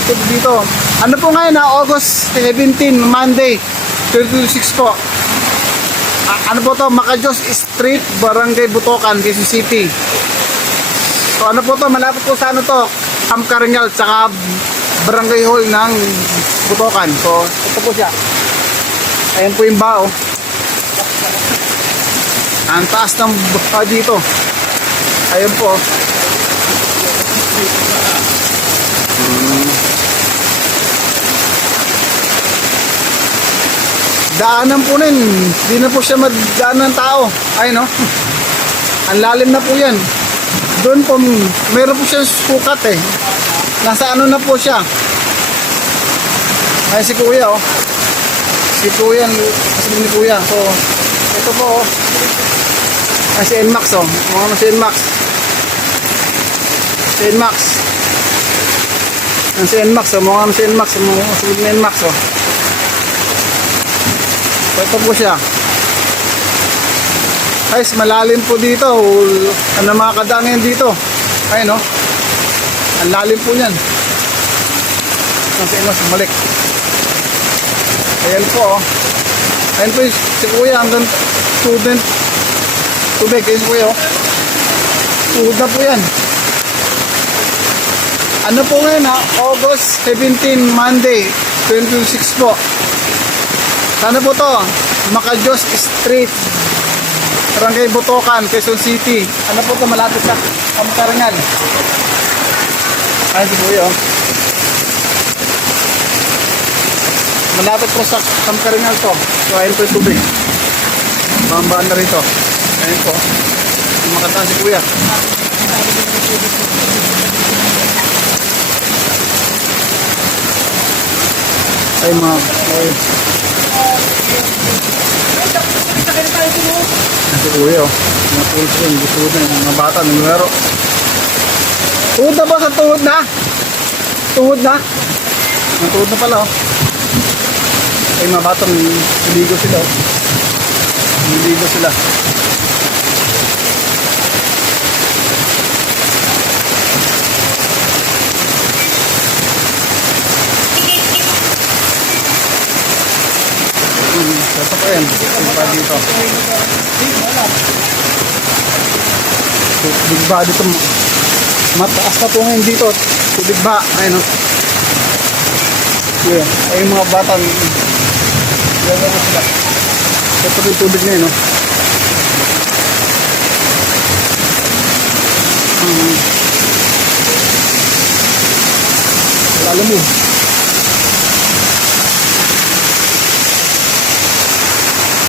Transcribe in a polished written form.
ng tubig dito. Ano po ngayon na August 17, Monday, 2026 po. Ano po to? Macajos Street, Barangay Butocan, Quezon City. So ano po to? Malapit po sa ano to? Camp Caringal, tsaka Barangay Hall ng Butocan. So ito po siya. Ayan po yung bao. Ang taas ng bao dito. Ayan po. Daanan po rin. Hindi na po siya magdaan ng tao. Ay no. Ang lalim na po yan. Doon po, meron po siya sukat eh. Nasa ano na po siya. Ay si Kuya oh. Si Kuya, kasi ni Kuya. So, ito po oh. Ay si NMAX oh. Mga si NMAX. Si NMAX. Ang si NMAX oh. Mga si NMAX. Mga si NMAX oh. Ito po siya. Guys, malalim po dito. Ano mga kadaan ngayon dito? Ayun no. Ang lalim po yan. Ang sa inyo, sumalik. Ayan po oh. Ayan po si Kuya hanggang student. Tubig, ayun po yun oh. Tuhod na po yan. Ano po ngayon ha? August 17, Monday, 2026 po. Sana po to? Macajos Street, Barangay Butocan, Quezon City. Ano po to? Malapit sa Camp Caringal. Ayun si Kuya oh. Malapit po sa Camp Caringal to. So ayun po yung tubig. Bambaan na rito. Ayun po. Makataas si Kuya. Ay mga ay. Si Kuya oh. Mga tools rin. Tuhod na. Mga bata nangyaro. Tuhod na ba sa tuhod na? Tuhod na? Mga tuhod na pala oh. Ay mga bata niligo sila oh. Niligo sila. Ito po yan. Ito dito. Tubig ba dito? Mataas na po ngayon dito. Tubig ba? Ayun o. Yan. Ay yung mga bata. Yan na sila. Ito po yung tubig na yun o. Lalo mo.